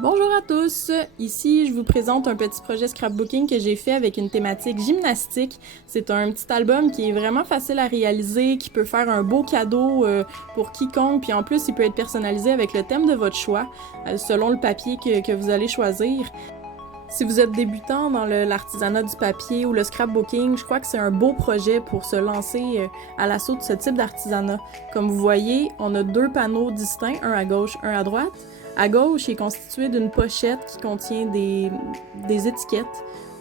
Bonjour à tous! Ici, je vous présente un petit projet scrapbooking que j'ai fait avec une thématique gymnastique. C'est un petit album qui est vraiment facile à réaliser, qui peut faire un beau cadeau pour quiconque, puis en plus, il peut être personnalisé avec le thème de votre choix, selon le papier que vous allez choisir. Si vous êtes débutant dans l'artisanat du papier ou le scrapbooking, je crois que c'est un beau projet pour se lancer à l'assaut de ce type d'artisanat. Comme vous voyez, on a deux panneaux distincts, un à gauche, un à droite. À gauche, il est constitué d'une pochette qui contient des étiquettes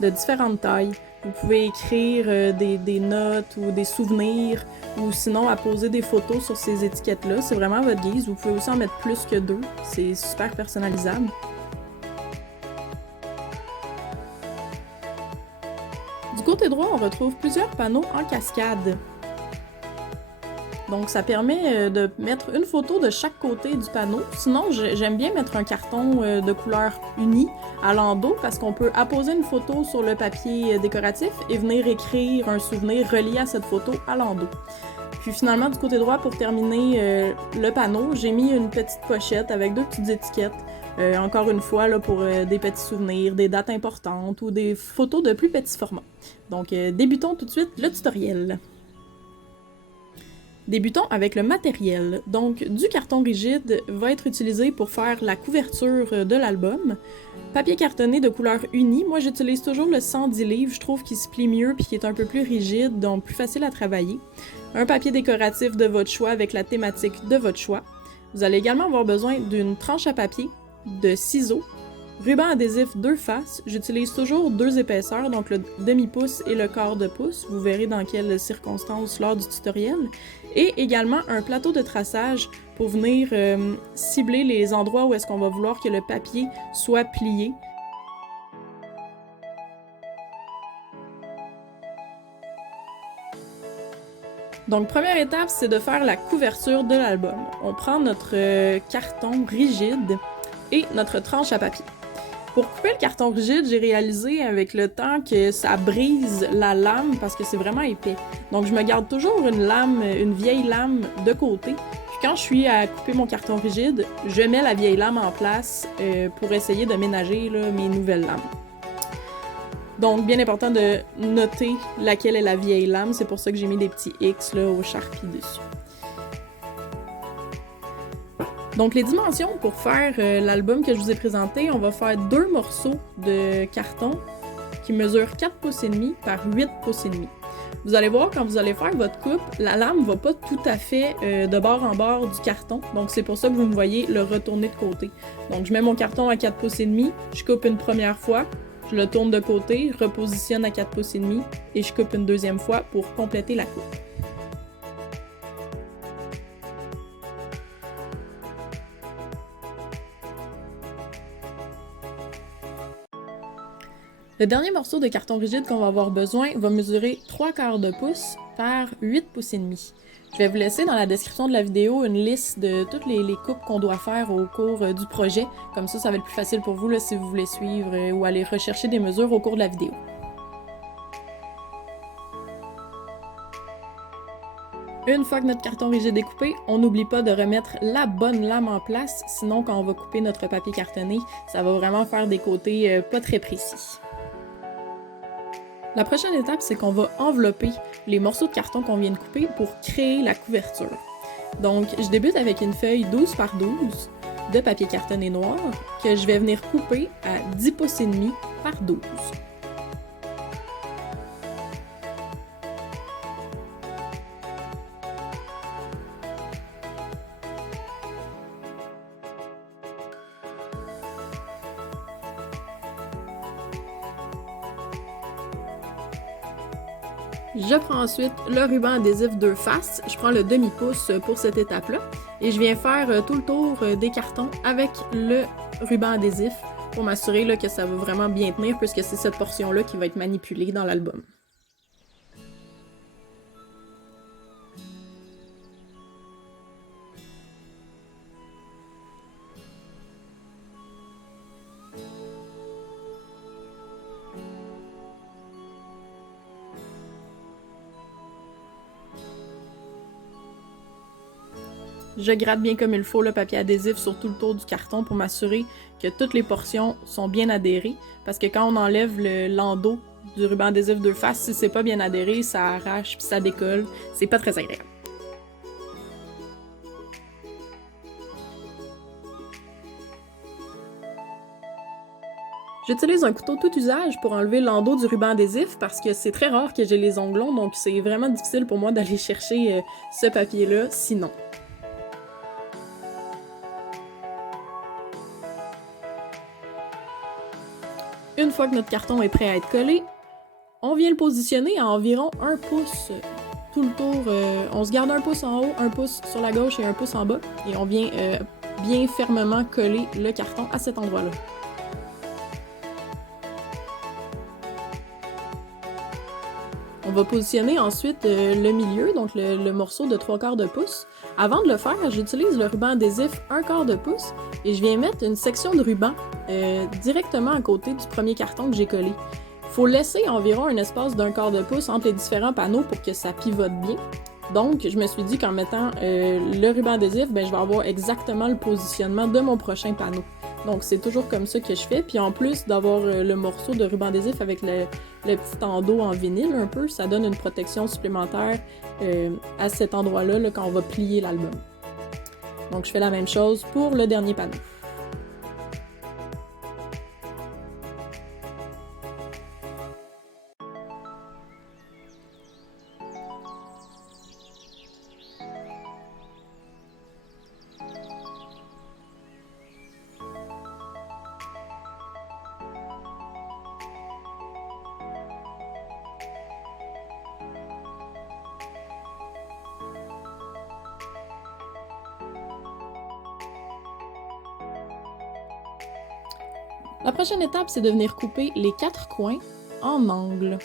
de différentes tailles. Vous pouvez écrire des notes ou des souvenirs ou sinon apposer des photos sur ces étiquettes-là. C'est vraiment à votre guise. Vous pouvez aussi en mettre plus que deux. C'est super personnalisable. Du côté droit, on retrouve plusieurs panneaux en cascade. Donc ça permet de mettre une photo de chaque côté du panneau. Sinon, j'aime bien mettre un carton de couleur unie à l'endos parce qu'on peut apposer une photo sur le papier décoratif et venir écrire un souvenir relié à cette photo à l'endos. Puis finalement, du côté droit, pour terminer le panneau, j'ai mis une petite pochette avec deux petites étiquettes. Encore une fois, là, pour des petits souvenirs, des dates importantes ou des photos de plus petits formats. Donc, débutons tout de suite le tutoriel. Débutons avec le matériel. Donc, du carton rigide va être utilisé pour faire la couverture de l'album. Papier cartonné de couleur unie, moi j'utilise toujours le 110 livres, je trouve qu'il se plie mieux puis qu'il est un peu plus rigide, donc plus facile à travailler. Un papier décoratif de votre choix avec la thématique de votre choix. Vous allez également avoir besoin d'une tranche à papier, de ciseaux, ruban adhésif 2 faces, j'utilise toujours deux épaisseurs, donc le demi-pouce et le quart de pouce, vous verrez dans quelles circonstances lors du tutoriel, et également un plateau de traçage pour venir cibler les endroits où est-ce qu'on va vouloir que le papier soit plié. Donc, première étape, c'est de faire la couverture de l'album. On prend notre carton rigide et notre tranche à papier. Pour couper le carton rigide, j'ai réalisé avec le temps que ça brise la lame parce que c'est vraiment épais. Donc je me garde toujours une vieille lame de côté. Puis quand je suis à couper mon carton rigide, je mets la vieille lame en place pour essayer de ménager là, mes nouvelles lames. Donc bien important de noter laquelle est la vieille lame, c'est pour ça que j'ai mis des petits X là, au Sharpie dessus. Donc les dimensions pour faire l'album que je vous ai présenté, on va faire deux morceaux de carton qui mesurent 4 pouces et demi par 8 pouces et demi. Vous allez voir quand vous allez faire votre coupe, la lame ne va pas tout à fait de bord en bord du carton, donc c'est pour ça que vous me voyez le retourner de côté. Donc je mets mon carton à 4 pouces et demi, je coupe une première fois, je le tourne de côté, je repositionne à 4 pouces et demi et je coupe une deuxième fois pour compléter la coupe. Le dernier morceau de carton rigide qu'on va avoir besoin va mesurer 3/4 de pouce par 8 pouces et demi. Je vais vous laisser dans la description de la vidéo une liste de toutes les coupes qu'on doit faire au cours du projet. Comme ça va être plus facile pour vous là, si vous voulez suivre ou aller rechercher des mesures au cours de la vidéo. Une fois que notre carton rigide est coupé, on n'oublie pas de remettre la bonne lame en place, sinon quand on va couper notre papier cartonné, ça va vraiment faire des côtés pas très précis. La prochaine étape, c'est qu'on va envelopper les morceaux de carton qu'on vient de couper pour créer la couverture. Donc, je débute avec une feuille 12 par 12 de papier cartonné noir que je vais venir couper à 10 pouces et demi par 12. Je prends ensuite le ruban adhésif 2 faces, je prends le demi-pouce pour cette étape-là et je viens faire tout le tour des cartons avec le ruban adhésif pour m'assurer que ça va vraiment bien tenir puisque c'est cette portion-là qui va être manipulée dans l'album. Je gratte bien comme il faut le papier adhésif sur tout le tour du carton pour m'assurer que toutes les portions sont bien adhérées, parce que quand on enlève l'endos du ruban adhésif deux faces, si c'est pas bien adhéré, ça arrache puis ça décolle. C'est pas très agréable. J'utilise un couteau tout usage pour enlever l'endos du ruban adhésif parce que c'est très rare que j'ai les ongles longs, donc c'est vraiment difficile pour moi d'aller chercher ce papier-là sinon. Une fois que notre carton est prêt à être collé, on vient le positionner à environ 1 pouce tout le tour. On se garde 1 pouce en haut, 1 pouce sur la gauche et 1 pouce en bas, et on vient bien fermement coller le carton à cet endroit-là. On va positionner ensuite le milieu, donc le morceau de 3/4 de pouce. Avant de le faire, j'utilise le ruban adhésif 1/4 de pouce et je viens mettre une section de ruban directement à côté du premier carton que j'ai collé. Il faut laisser environ un espace d'1/4 de pouce entre les différents panneaux pour que ça pivote bien. Donc, je me suis dit qu'en mettant le ruban adhésif, je vais avoir exactement le positionnement de mon prochain panneau. Donc, c'est toujours comme ça que je fais. Puis en plus d'avoir le morceau de ruban adhésif avec le petit endos en vinyle un peu, ça donne une protection supplémentaire à cet endroit-là là, quand on va plier l'album. Donc, je fais la même chose pour le dernier panneau. La prochaine étape, c'est de venir couper les 4 coins en angle.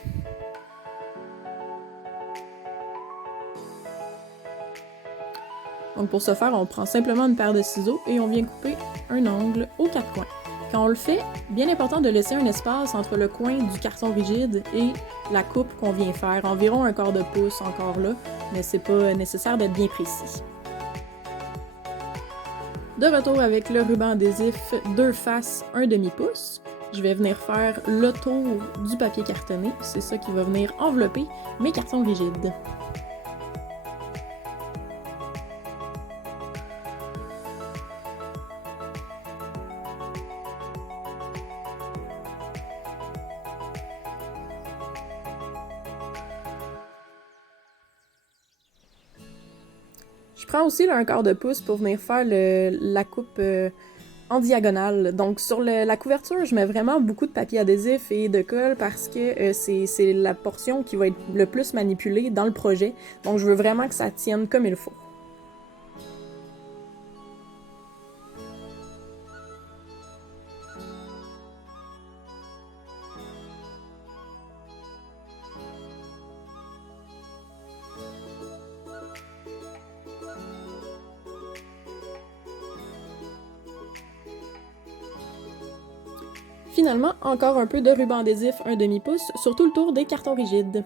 Donc pour ce faire, on prend simplement une paire de ciseaux et on vient couper un angle aux 4 coins. Quand on le fait, bien important de laisser un espace entre le coin du carton rigide et la coupe qu'on vient faire, environ 1/4 de pouce encore là, mais c'est pas nécessaire d'être bien précis. De retour avec le ruban adhésif 2 faces 1/2 pouce, je vais venir faire le tour du papier cartonné. C'est ça qui va venir envelopper mes cartons rigides. Je prends aussi le 1/4 de pouce pour venir faire la coupe en diagonale. Donc sur la couverture, je mets vraiment beaucoup de papier adhésif et de colle parce que c'est la portion qui va être le plus manipulée dans le projet. Donc je veux vraiment que ça tienne comme il faut. Finalement, encore un peu de ruban adhésif 1/2 pouce sur tout le tour des cartons rigides.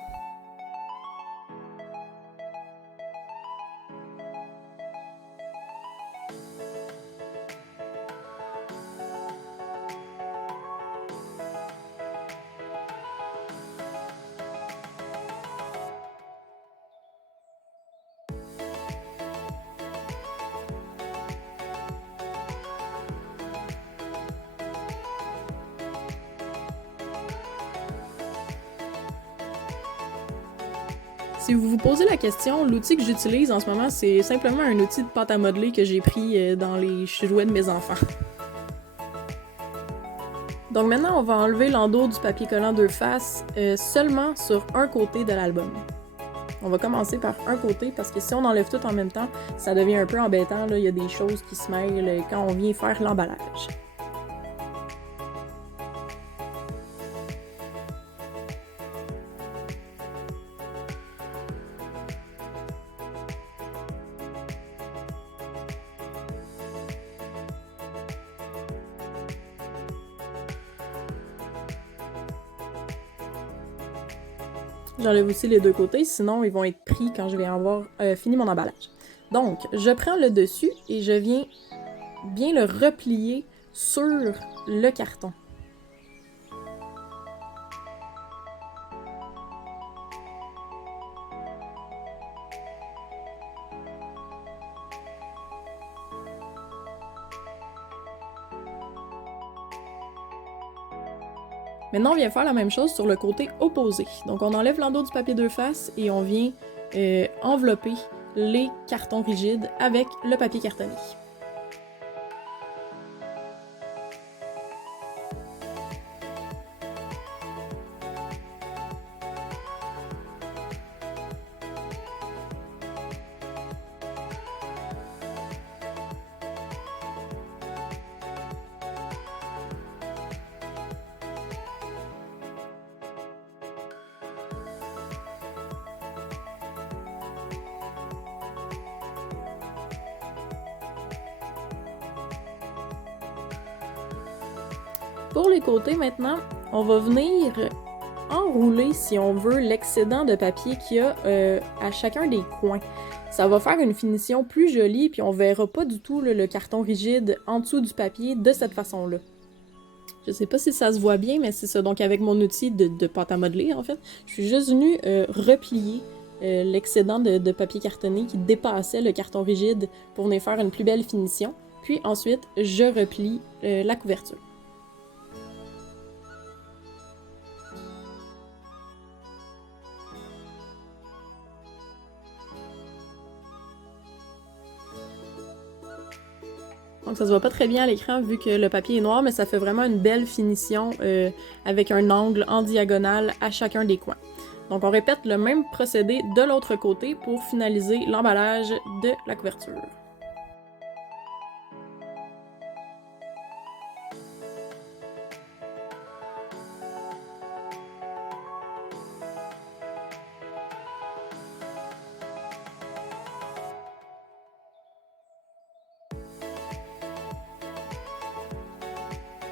Si vous vous posez la question, l'outil que j'utilise en ce moment, c'est simplement un outil de pâte à modeler que j'ai pris dans les jouets de mes enfants. Donc maintenant, on va enlever l'endos du papier collant 2 faces seulement sur un côté de l'album. On va commencer par un côté parce que si on enlève tout en même temps, ça devient un peu embêtant. Là. Il y a des choses qui se mêlent quand on vient faire l'emballage. J'enlève aussi les deux côtés, sinon ils vont être pris quand je vais avoir fini mon emballage. Donc, je prends le dessus et je viens bien le replier sur le carton. Maintenant, on vient faire la même chose sur le côté opposé. Donc, on enlève l'endos du papier deux faces et on vient envelopper les cartons rigides avec le papier cartonné. Pour les côtés maintenant, on va venir enrouler, si on veut, l'excédent de papier qu'il y a à chacun des coins. Ça va faire une finition plus jolie, puis on verra pas du tout le carton rigide en dessous du papier de cette façon-là. Je sais pas si ça se voit bien, mais c'est ça. Donc avec mon outil de pâte à modeler, en fait, je suis juste venue replier l'excédent de papier cartonné qui dépassait le carton rigide pour venir faire une plus belle finition. Puis ensuite, je replie la couverture. Donc ça se voit pas très bien à l'écran vu que le papier est noir, mais ça fait vraiment une belle finition avec un angle en diagonale à chacun des coins. Donc on répète le même procédé de l'autre côté pour finaliser l'emballage de la couverture.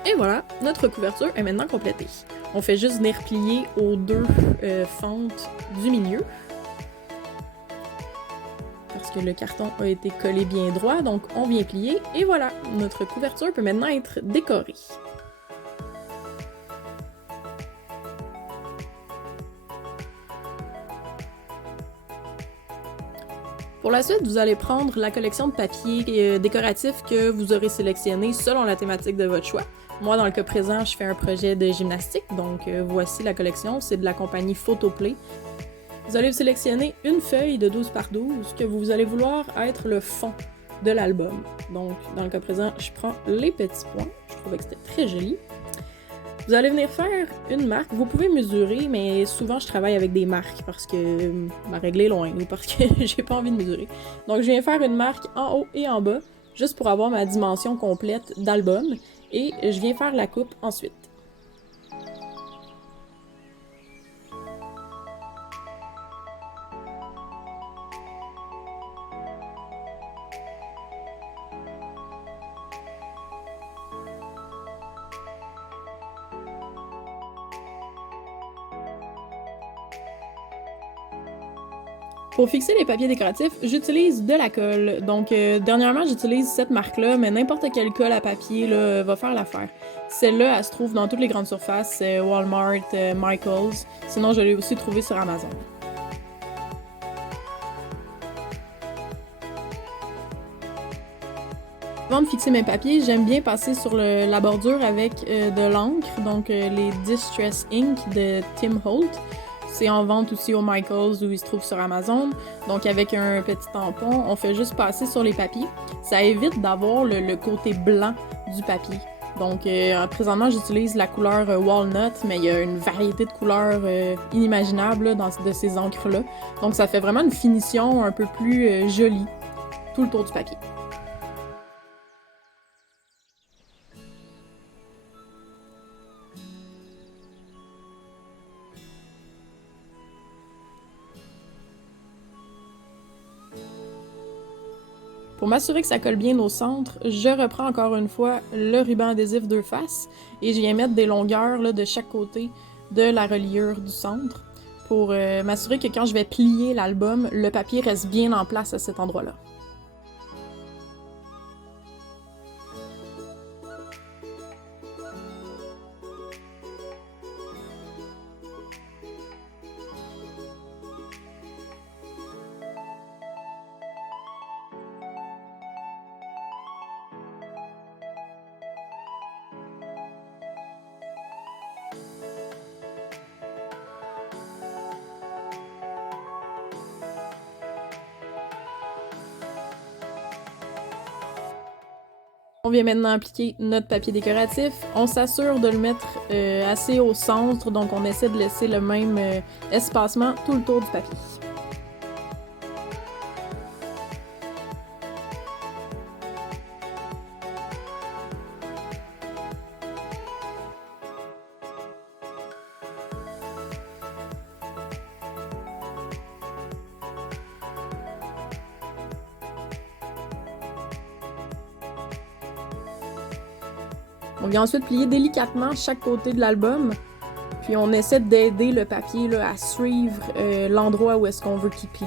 Et voilà, notre couverture est maintenant complétée. On fait juste venir plier aux deux fentes du milieu. Parce que le carton a été collé bien droit, donc on vient plier. Et voilà, notre couverture peut maintenant être décorée. Pour la suite, vous allez prendre la collection de papier décoratif que vous aurez sélectionné selon la thématique de votre choix. Moi, dans le cas présent, je fais un projet de gymnastique, donc voici la collection, c'est de la compagnie Photoplay. Vous allez sélectionner une feuille de 12 par 12 que vous allez vouloir être le fond de l'album. Donc, dans le cas présent, je prends les petits points, je trouvais que c'était très joli. Vous allez venir faire une marque. Vous pouvez mesurer, mais souvent je travaille avec des marques parce que ma règle est loin ou parce que j'ai pas envie de mesurer. Donc je viens faire une marque en haut et en bas, juste pour avoir ma dimension complète d'album, et je viens faire la coupe ensuite. Pour fixer les papiers décoratifs, j'utilise de la colle. Donc, dernièrement, j'utilise cette marque-là, mais n'importe quelle colle à papier là, va faire l'affaire. Celle-là, elle se trouve dans toutes les grandes surfaces, Walmart, Michaels. Sinon, je l'ai aussi trouvée sur Amazon. Avant de fixer mes papiers, j'aime bien passer sur la bordure avec de l'encre, donc les Distress Ink de Tim Holt. C'est en vente aussi au Michaels où il se trouve sur Amazon. Donc avec un petit tampon, on fait juste passer sur les papiers. Ça évite d'avoir le côté blanc du papier. Donc présentement, j'utilise la couleur Walnut, mais il y a une variété de couleurs inimaginables de ces encres-là. Donc ça fait vraiment une finition un peu plus jolie tout le tour du papier. Pour m'assurer que ça colle bien au centre, je reprends encore une fois le ruban adhésif deux faces et je viens mettre des longueurs là, de chaque côté de la reliure du centre pour m'assurer que quand je vais plier l'album, le papier reste bien en place à cet endroit-là. On vient maintenant appliquer notre papier décoratif. On s'assure de le mettre assez au centre, donc on essaie de laisser le même espacement tout le tour du papier. On vient ensuite plier délicatement chaque côté de l'album, puis on essaie d'aider le papier là, à suivre l'endroit où est-ce qu'on veut qu'il plie.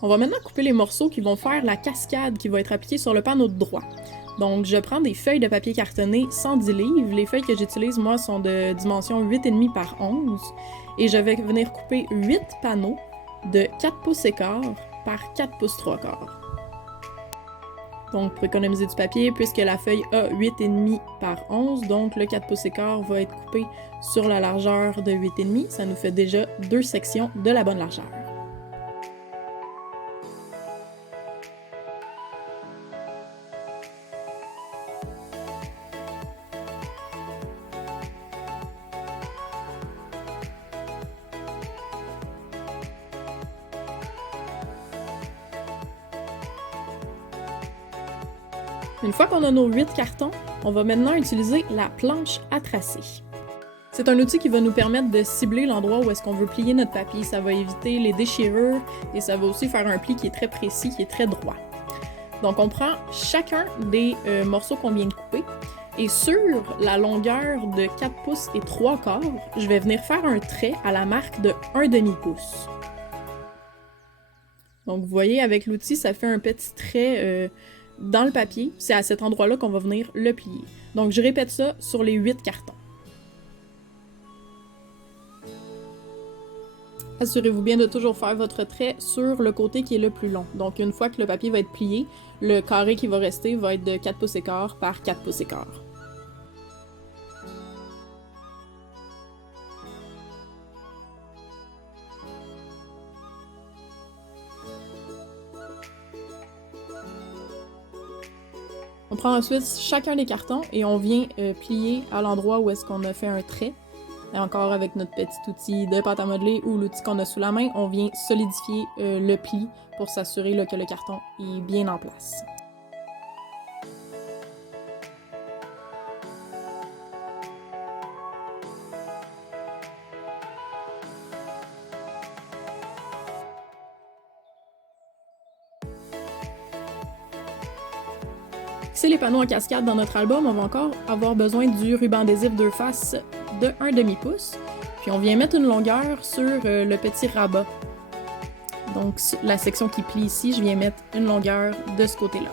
On va maintenant couper les morceaux qui vont faire la cascade qui va être appliquée sur le panneau de droit. Donc, je prends des feuilles de papier cartonné 110 livres. Les feuilles que j'utilise, moi, sont de dimension 8,5 par 11. Et je vais venir couper 8 panneaux de 4 pouces et quart par 4 pouces 3 quarts. Donc, pour économiser du papier, puisque la feuille a 8,5 par 11, donc le 4 pouces et quart va être coupé sur la largeur de 8,5. Ça nous fait déjà 2 sections de la bonne largeur. Une fois qu'on a nos 8 cartons, on va maintenant utiliser la planche à tracer. C'est un outil qui va nous permettre de cibler l'endroit où est-ce qu'on veut plier notre papier. Ça va éviter les déchirures et ça va aussi faire un pli qui est très précis, qui est très droit. Donc on prend chacun des morceaux qu'on vient de couper et sur la longueur de 4 pouces et 3 quarts, je vais venir faire un trait à la marque de 1/2 pouce. Donc vous voyez, avec l'outil, ça fait un petit trait dans le papier. C'est à cet endroit-là qu'on va venir le plier. Donc je répète ça sur les 8 cartons. Assurez-vous bien de toujours faire votre trait sur le côté qui est le plus long. Donc une fois que le papier va être plié, le carré qui va rester va être de 4 pouces et quart par 4 pouces et quart. On prend ensuite chacun des cartons et on vient plier à l'endroit où est-ce qu'on a fait un trait. Et encore avec notre petit outil de pâte à modeler ou l'outil qu'on a sous la main, on vient solidifier le pli pour s'assurer que le carton est bien en place. Fixer les panneaux en cascade dans notre album, on va encore avoir besoin du ruban adhésif 2 faces de 1/2 pouce. Puis on vient mettre une longueur sur le petit rabat. Donc la section qui plie ici, je viens mettre une longueur de ce côté-là.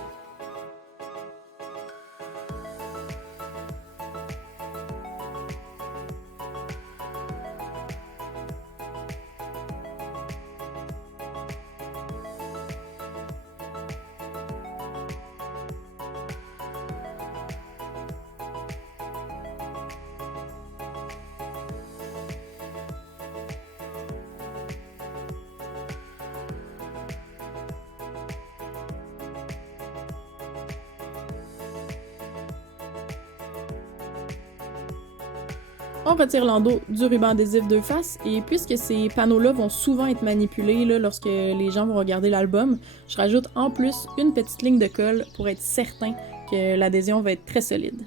On retire l'endos du ruban adhésif 2 faces et puisque ces panneaux-là vont souvent être manipulés lorsque les gens vont regarder l'album, je rajoute en plus une petite ligne de colle pour être certain que l'adhésion va être très solide.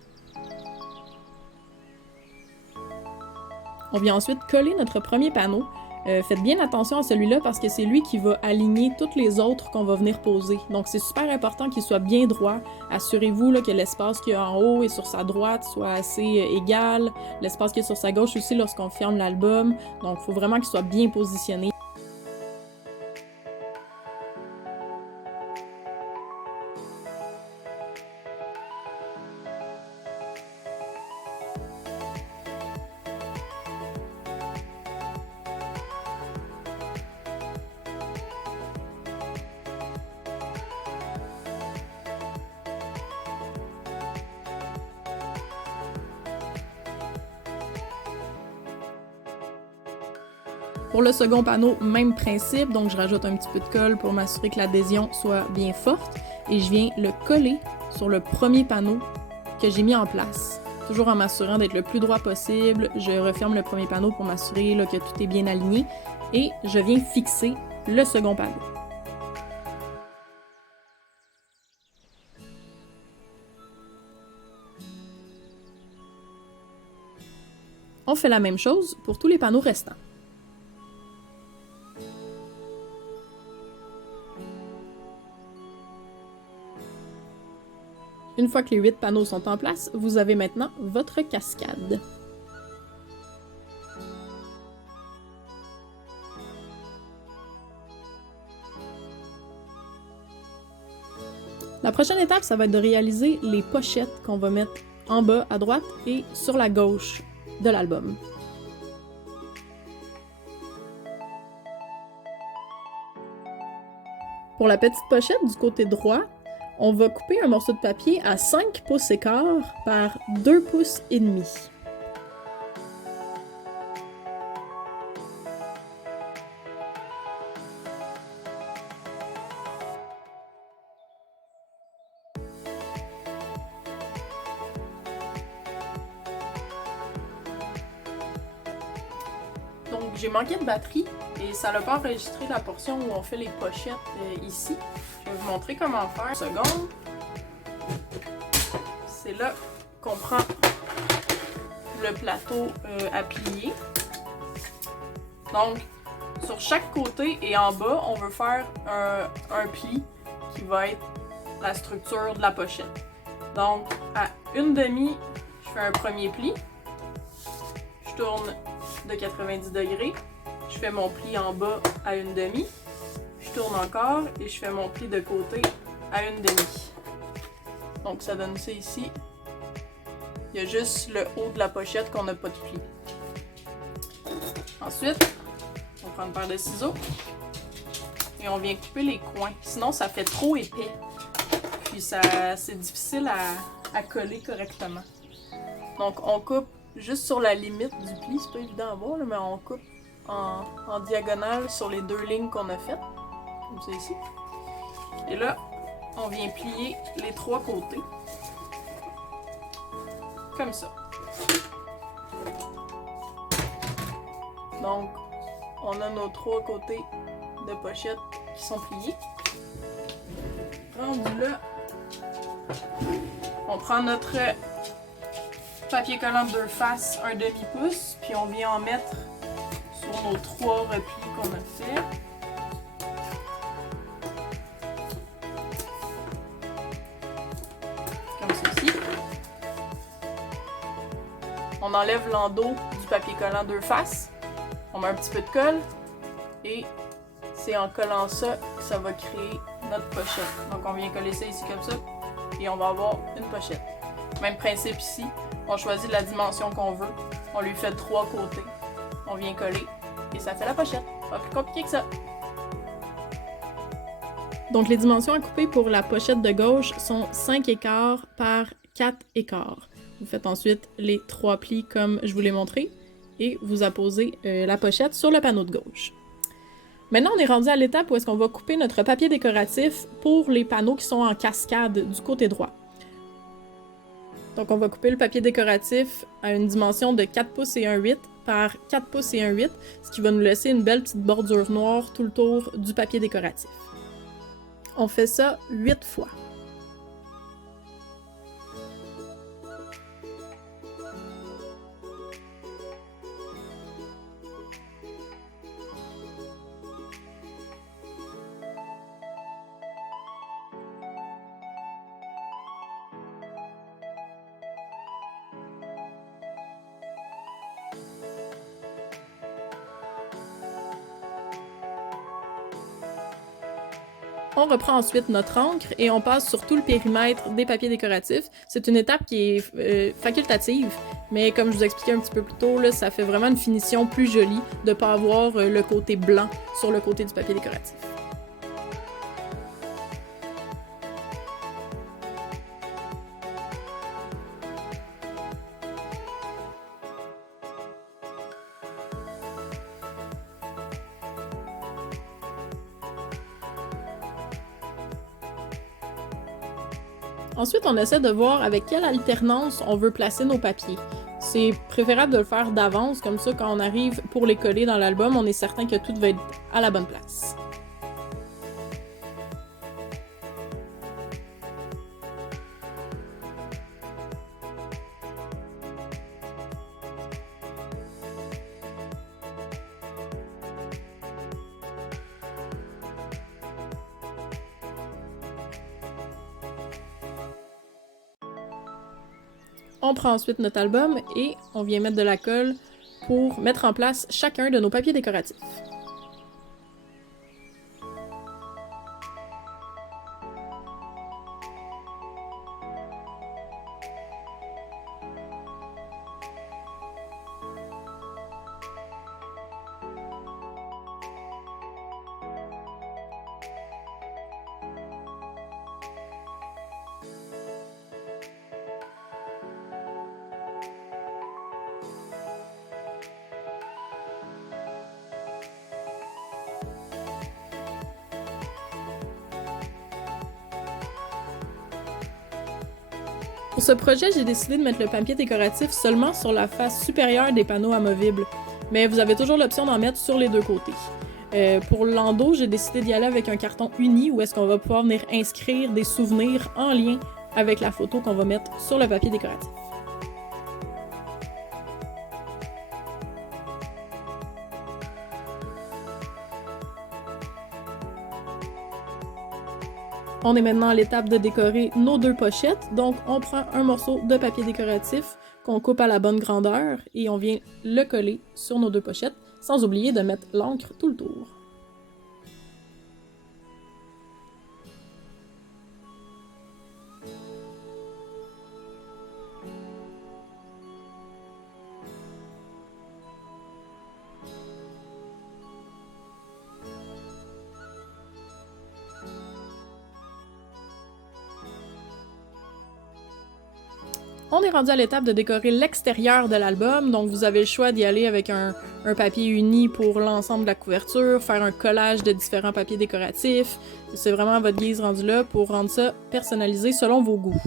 On vient ensuite coller notre premier panneau. Faites bien attention à celui-là parce que c'est lui qui va aligner toutes les autres qu'on va venir poser. Donc c'est super important qu'il soit bien droit. Assurez-vous là, que l'espace qu'il y a en haut et sur sa droite soit assez égal. L'espace qu'il y a sur sa gauche aussi lorsqu'on ferme l'album. Donc il faut vraiment qu'il soit bien positionné. Pour le second panneau, même principe, donc je rajoute un petit peu de colle pour m'assurer que l'adhésion soit bien forte et je viens le coller sur le premier panneau que j'ai mis en place. Toujours en m'assurant d'être le plus droit possible, je referme le premier panneau pour m'assurer que tout est bien aligné et je viens fixer le second panneau. On fait la même chose pour tous les panneaux restants. Une fois que les 8 panneaux sont en place, vous avez maintenant votre cascade. La prochaine étape, ça va être de réaliser les pochettes qu'on va mettre en bas à droite et sur la gauche de l'album. Pour la petite pochette du côté droit, on va couper un morceau de papier à 5 pouces et quart par 2 pouces et demi. Donc j'ai manqué de batterie et ça n'a pas enregistré la portion où on fait les pochettes ici. Je vais vous montrer comment faire. Une seconde. C'est là qu'on prend le plateau à plier. Donc sur chaque côté et en bas, on veut faire un pli qui va être la structure de la pochette. Donc à 1/2, je fais un premier pli. Je tourne de 90 degrés. Je fais mon pli en bas à 1/2. Je tourne encore et je fais mon pli de côté à 1/2. Donc ça donne ça ici. Il y a juste le haut de la pochette qu'on n'a pas de pli. Ensuite, on prend une paire de ciseaux et on vient couper les coins. Sinon, ça fait trop épais. Puis c'est difficile à coller correctement. Donc on coupe juste sur la limite du pli, c'est pas évident à voir, là, mais on coupe en diagonale sur les 2 lignes qu'on a faites, comme ça ici. Et là, on vient plier les 3 côtés, comme ça. Donc, on a nos 3 côtés de pochette qui sont pliés. Rendu là, on prend notre papier collant de 2 faces, 1/2 pouce, puis on vient en mettre sur nos 3 replis qu'on a fait. Comme ceci. On enlève l'endos du papier collant 2 faces. On met un petit peu de colle et c'est en collant ça que ça va créer notre pochette. Donc on vient coller ça ici comme ça et on va avoir une pochette. Même principe ici. On choisit la dimension qu'on veut, on lui fait 3 côtés, on vient coller et ça fait la pochette. Pas plus compliqué que ça. Donc les dimensions à couper pour la pochette de gauche sont 5 écarts par 4 écarts. Vous faites ensuite les 3 plis comme je vous l'ai montré et vous apposez la pochette sur le panneau de gauche. Maintenant, on est rendu à l'étape où est-ce qu'on va couper notre papier décoratif pour les panneaux qui sont en cascade du côté droit. Donc on va couper le papier décoratif à une dimension de 4 pouces et 1/8 par 4 pouces et 1/8, ce qui va nous laisser une belle petite bordure noire tout le tour du papier décoratif. On fait ça 8 fois. On reprend ensuite notre encre et on passe sur tout le périmètre des papiers décoratifs. C'est une étape qui est facultative, mais comme je vous expliquais un petit peu plus tôt, là, ça fait vraiment une finition plus jolie de ne pas avoir le côté blanc sur le côté du papier décoratif. Ensuite, on essaie de voir avec quelle alternance on veut placer nos papiers. C'est préférable de le faire d'avance, comme ça, quand on arrive pour les coller dans l'album, on est certain que tout va être à la bonne place. On prend ensuite notre album et on vient mettre de la colle pour mettre en place chacun de nos papiers décoratifs. Pour ce projet, j'ai décidé de mettre le papier décoratif seulement sur la face supérieure des panneaux amovibles, mais vous avez toujours l'option d'en mettre sur les deux côtés. Pour l'endos, j'ai décidé d'y aller avec un carton uni où est-ce qu'on va pouvoir venir inscrire des souvenirs en lien avec la photo qu'on va mettre sur le papier décoratif. On est maintenant à l'étape de décorer nos deux pochettes, donc on prend un morceau de papier décoratif qu'on coupe à la bonne grandeur et on vient le coller sur nos deux pochettes, sans oublier de mettre l'encre tout le tour. On est rendu à l'étape de décorer l'extérieur de l'album, donc vous avez le choix d'y aller avec un papier uni pour l'ensemble de la couverture, faire un collage de différents papiers décoratifs. C'est vraiment à votre guise rendu là pour rendre ça personnalisé selon vos goûts.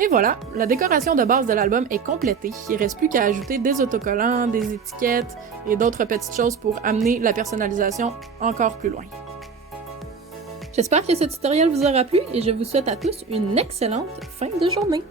Et voilà, la décoration de base de l'album est complétée. Il ne reste plus qu'à ajouter des autocollants, des étiquettes et d'autres petites choses pour amener la personnalisation encore plus loin. J'espère que ce tutoriel vous aura plu et je vous souhaite à tous une excellente fin de journée!